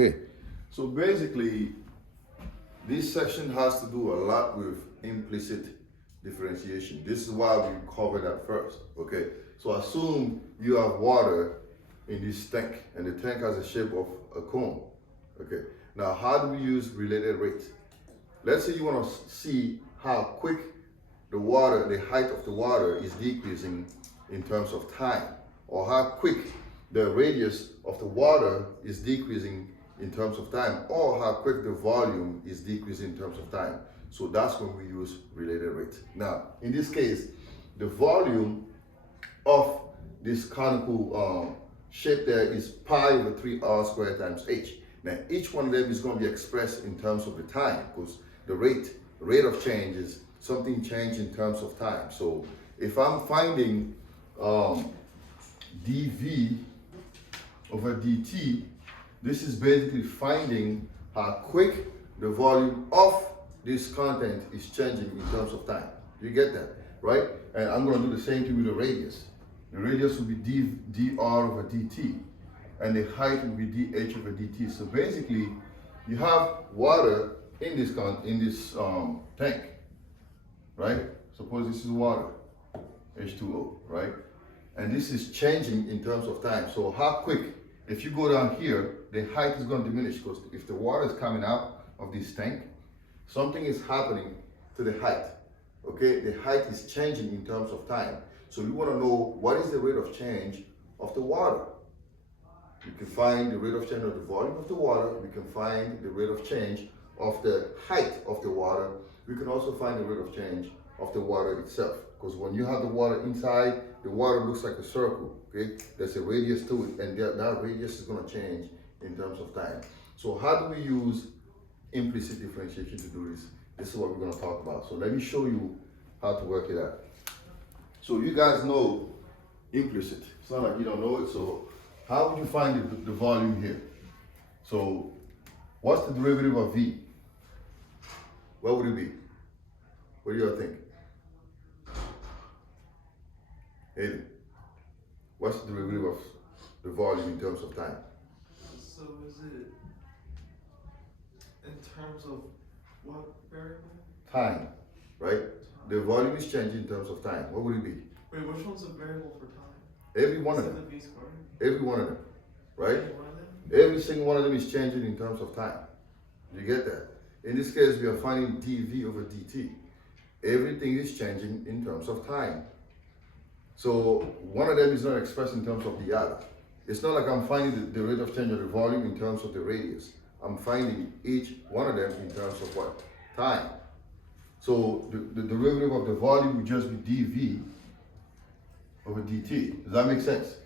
Okay, so basically, this section has to do a lot with implicit differentiation. This is why we covered that first, okay? So assume you have water in this tank, and the tank has the shape of a cone, okay? Now, how do we use related rate? Let's say you want to see how quick the water, the height of the water is decreasing in terms of time, or how quick the radius of the water is decreasing in terms of time, or how quick the volume is decreasing in terms of time. So that's when we use related rate. Now, in this case, the volume of this conical shape there is pi over 3r squared times h. Now, each one of them is going to be expressed in terms of the time, because the rate of change is something changed in terms of time. So if I'm finding dv over dt, this is basically finding how quick the volume of this content is changing in terms of time. You get that, right? And I'm going to do the same thing with the radius. The radius will be dr over dt, and the height will be dh over dt. So basically, you have water in this tank, right? Suppose this is water, H2O, right? And this is changing in terms of time. So how quick? If you go down here, the height is going to diminish, because if the water is coming out of this tank, something is happening to the height, okay? The height is changing in terms of time. So you want to know what is the rate of change of the water. You can find the rate of change of the volume of the water. We can find the rate of change of the height of the water. We can also find the rate of change of the water itself, because when you have the water inside, the water looks like a circle, okay? There's a radius to it, and that radius is going to change in terms of time. So how do we use implicit differentiation to do this? This is what we're going to talk about. So let me show you how to work it out. So you guys know implicit. It's not like you don't know it. So how would you find the volume here? So what's the derivative of V? What would it be? What do you all think? Hayden, what's the derivative of the volume in terms of time? So is it in terms of what variable? Time, right? The volume is changing in terms of time. What would it be? Wait, which one's a variable for time? Every one of Is it them. the v squared? Every one of them, right? Any one of them? Every single one of them is changing in terms of time. You get that? In this case, we are finding dv over dt. Everything is changing in terms of time. So one of them is not expressed in terms of the other. It's not like I'm finding the rate of change of the volume in terms of the radius. I'm finding each one of them in terms of what? Time. So the derivative of the volume would just be dv over dt. Does that make sense?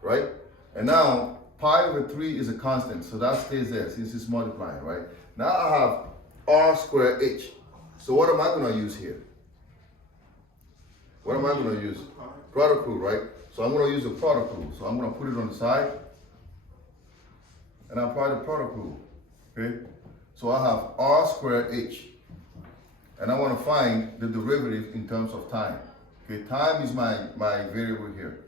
Right? And now pi over 3 is a constant, so that stays there since it's multiplying, right? Now I have r squared h. So what am I going to use here? What am I going to use? Product rule, right? So I'm going to use the product rule. So I'm going to put it on the side, and I apply the product rule, okay? So I have r squared h, and I want to find the derivative in terms of time. Okay, time is my variable here.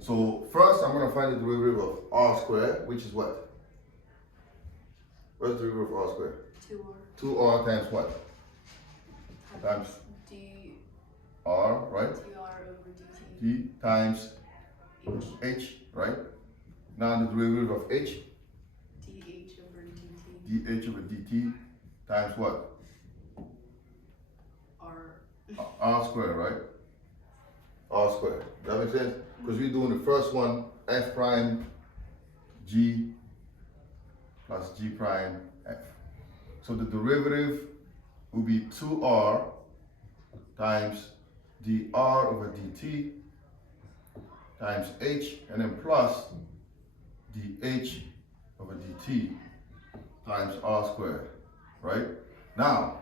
So first I'm going to find the derivative of r squared, which is what? What's the derivative of r squared? 2r. 2r times what? Times d r, right? dr over dt. D times h, right? Now the derivative of h, dh over dt. dh over dt times what? r. R squared, right? R squared. That makes sense? Because we're doing the first one, f prime g plus g prime f. So the derivative will be 2r times dr over dt times h, and then plus dh over dt times r squared, right? Now,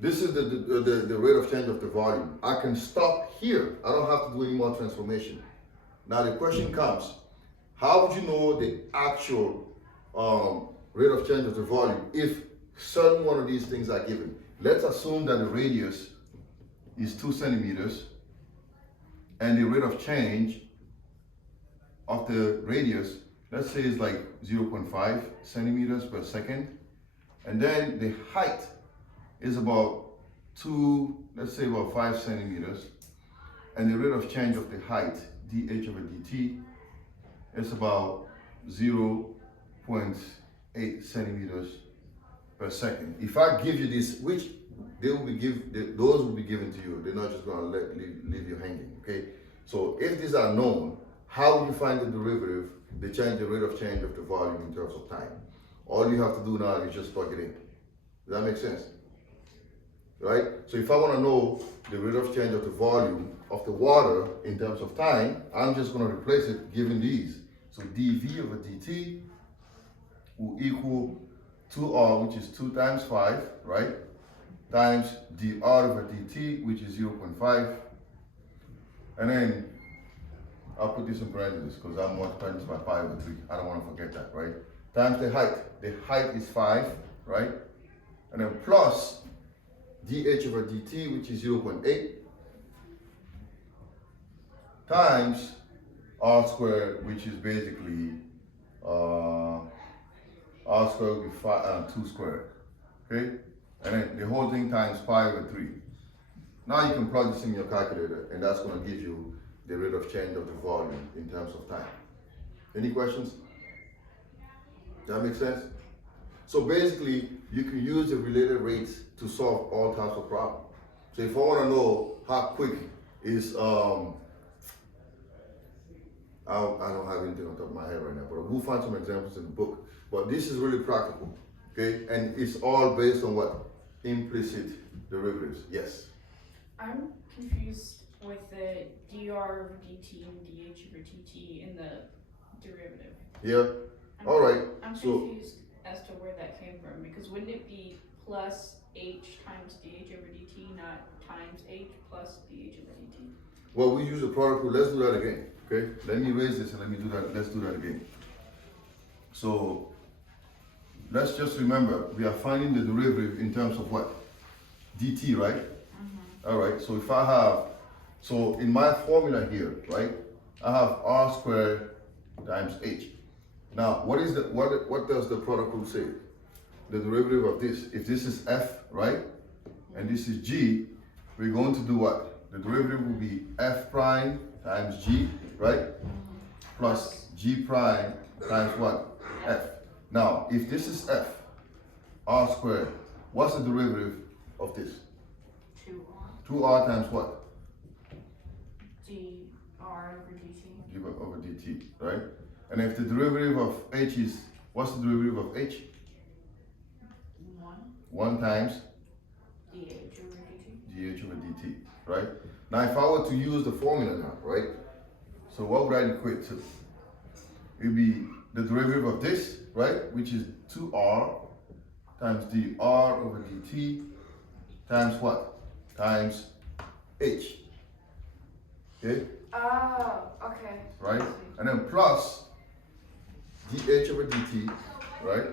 this is the rate of change of the volume. I can stop here. I don't have to do any more transformation. Now the question comes, how would you know the actual rate of change of the volume if certain one of these things are given? Let's assume that the radius is 2 centimeters and the rate of change of the radius let's say it's like 0.5 centimeters per second. And then the height is about let's say about 5 centimeters. And the rate of change of the height, dH over dt, is about 0.8 centimeters per second. If I give you this, which those will be given to you. They're not just going to leave you hanging. Okay. So if these are known, how will you find the derivative? The rate of change of the volume in terms of time. All you have to do now is just plug it in. Does that make sense? Right? So if I want to know the rate of change of the volume of the water in terms of time, I'm just going to replace it given these. So dV over dt will equal 2R, which is 2 times 5, right? Times dr over dt, which is 0.5. And then I'll put this in parentheses because I'm multiplying this by pi over 3. I don't want to forget that, right? Times the height. The height is 5, right? And then plus dH over dt, which is 0.8, times r squared, which is basically r squared will be 2 squared, okay? And then the whole thing times pi over 3. Now you can plug this in your calculator, and that's going to give you the rate of change of the volume in terms of time. Any questions? That make sense? So basically, you can use the related rates to solve all types of problems. So if I want to know how quick is, I don't have anything on top of my head right now, but we'll find some examples in the book. But this is really practical, okay? And it's all based on what? Implicit derivatives. Yes. I'm confused with the dr over dt and dH over dt in the derivative. Yeah. All right. I'm So confused as to where that came from, because wouldn't it be plus h times dH over dt, not times h plus dH over dt? well, we use the product rule. Let's do that again. Okay. Let me erase this and let me do that. Let's do that again. So let's just remember we are finding the derivative in terms of what? dt, right? All right, so if I have, so in my formula here, right, I have r squared times h. Now, what does the product rule say? The derivative of this, if this is f, right, and this is g, we're going to do what? The derivative will be f prime times g, right, plus g prime times what? F. Now, if this is f, r squared, what's the derivative of this? 2r times what? dr over dt. G over dt, right? And if the derivative of h is, what's the derivative of h? 1 1 times dH over dt. dH over dt, right? Now if I were to use the formula now, right? So what would I equate to? It would be the derivative of this, right? Which is 2r times dr over dt times what? Times h. Okay? Oh, okay. Right? And then plus dH over dt, right?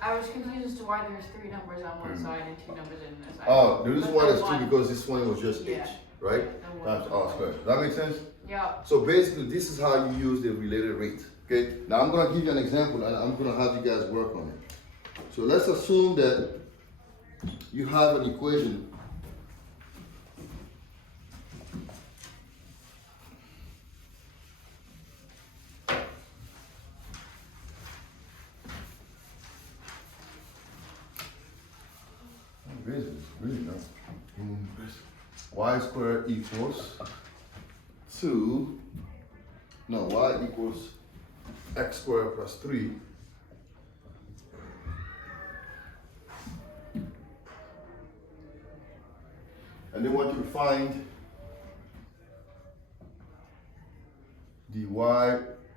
I was confused as to why there's 3 numbers on one side and 2 numbers in this side. Oh, the reason why But there's the 2 because this one was just Yeah. h, right? The one- Times r squared. Does that make sense? Yeah. So basically, this is how you use the related rate. Okay? Now I'm gonna give you an example and I'm gonna have you guys work on it. So let's assume that you have an equation. Really nice. Y squared equals y equals x squared plus 3 and they want you to find dy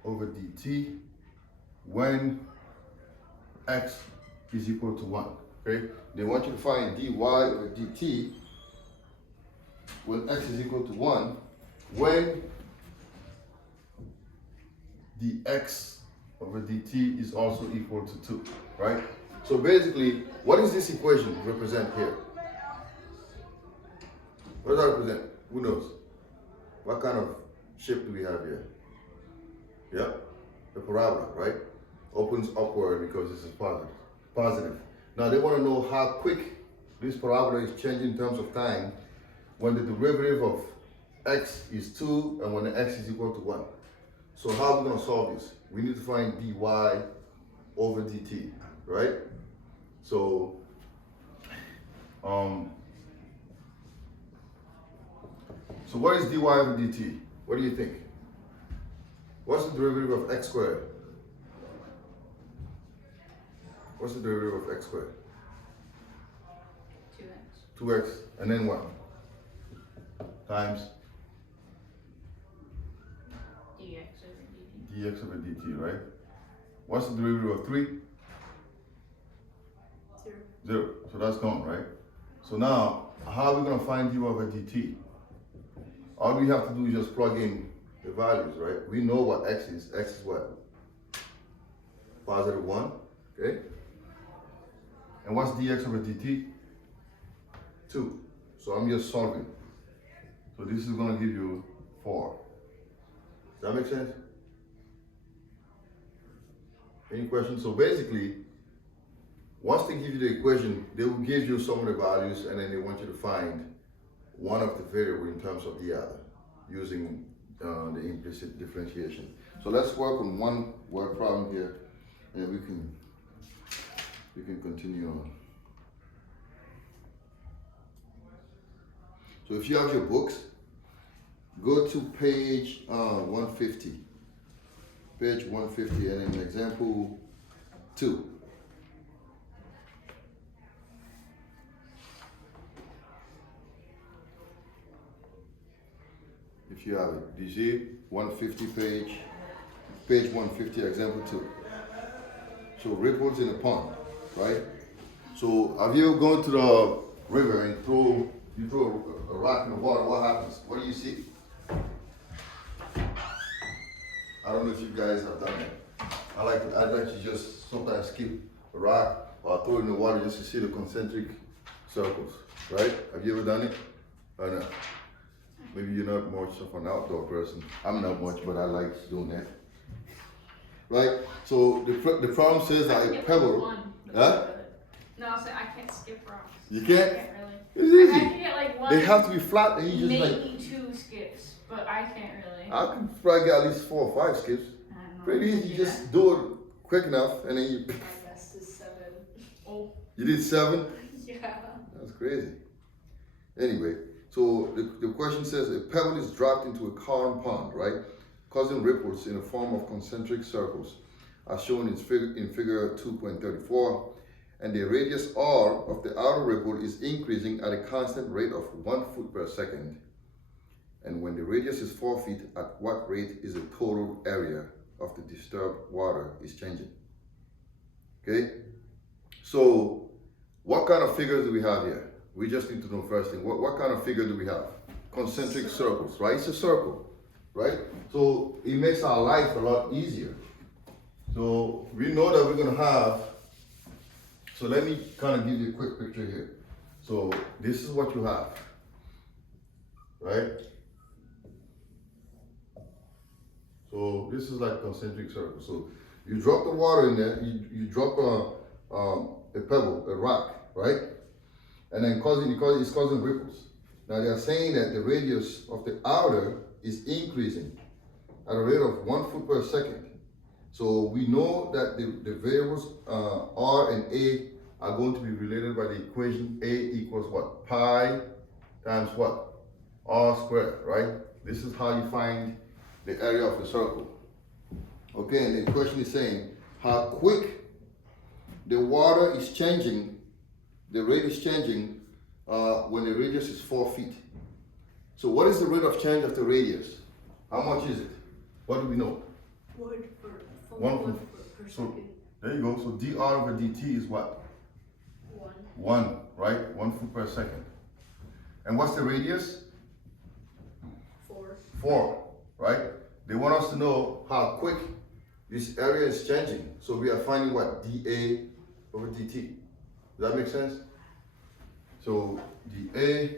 over dt when x is equal to 1. Okay? They want you to find dy over dt when x is equal to 1 when dx over dt is also equal to 2, right? So basically, what does this equation represent here? What does that represent? Who knows? What kind of shape do we have here? Yep. the parabola, right? Opens upward because this is positive. Positive. Now they want to know how quick this parabola is changing in terms of time when the derivative of x is 2 and when the x is equal to 1. So how are we going to solve this? We need to find dy over dt, right? So, so what is dy over dt? What do you think? What's the derivative of x squared? What's the derivative of x squared? 2x. 2x, and then what? Times dx over dt. dx over dt, right? What's the derivative of 3? 0. 0. So that's gone, right? So now, how are we going to find dy over dt? All we have to do is just plug in the values, right? We know what x is. X is what? Positive 1, okay? And what's dx over dt? 2. So I'm just solving. So this is going to give you 4. Does that make sense? Any questions? So basically, once they give you the equation, they will give you some of the values and then they want you to find one of the variable in terms of the other using the implicit differentiation. So let's work on one word problem here and we can continue on. So if you have your books, go to page 150. Page 150 and in example 2. If you have it, DG 150 page 150, example 2. So ripples in a pond, right? So have you ever gone to the river and you throw a rock in the water? What happens? What do you see? I don't know if you guys have done that. I'd like to just sometimes skip a rock or throw it in the water just to see the concentric circles, right? Have you ever done it? Or no? Maybe you're not much of an outdoor person. I'm not much, but I like doing that. Right? So the problem says that a pebble. Huh? No, I'll say I can't skip rocks. You can't? I can't really. It's easy. I can get like one. They have to be flat and you just maybe like. 2 skips, but I can't really. I can probably get at least 4 or 5 skips. I don't know. Pretty easy. You just do it quick enough and then you. My best is 7. Oh. You did 7? Yeah. That's crazy. Anyway, so the question says a pebble is dropped into a calm pond, right? Causing ripples in the form of concentric circles, as shown in figure 2.34. And the radius r of the outer ripple is increasing at a constant rate of 1 foot per second. And when the radius is 4 feet, at what rate is the total area of the disturbed water is changing? Okay? So, what kind of figures do we have here? We just need to know first thing, what kind of figure do we have? Concentric circles, right? It's a circle, right? So, it makes our life a lot easier. So, we know that we're going to have, so let me kind of give you a quick picture here. So, this is what you have, right? So, this is like concentric circle. So, you drop the water in there, you drop a pebble, a rock, right? And then it's causing ripples. Now they are saying that the radius of the outer is increasing at a rate of 1 foot per second. So we know that the variables R and A are going to be related by the equation A equals what? Pi times what? R squared, right? This is how you find the area of a circle. Okay, and the question is saying how quick the water is changing, the rate is changing when the radius is 4 feet. So what is the rate of change of the radius? How much is it? What do we know? 1 One per so second. there you go. So dr over dt is what? 1. 1, right? 1 foot per second. And what's the radius? 4. 4, right? They want us to know how quick this area is changing. So we are finding what? dA over dt. Does that make sense? So dA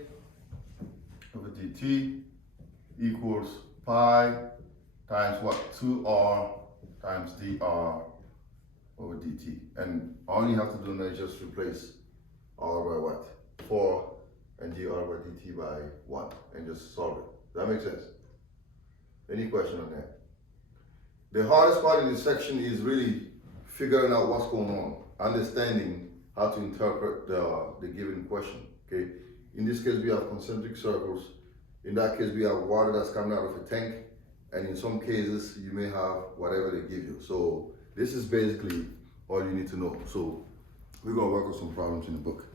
over dt equals pi times what? 2r times dr over dt. And all you have to do now is just replace r by what? 4 and dr by dt by 1 and just solve it. Does that make sense? Any question on that? The hardest part in this section is really figuring out what's going on, understanding how to interpret the given question, okay? In this case, we have concentric circles. In that case, we have water that's coming out of a tank. And in some cases, you may have whatever they give you. So this is basically all you need to know. So we're gonna work on some problems in the book.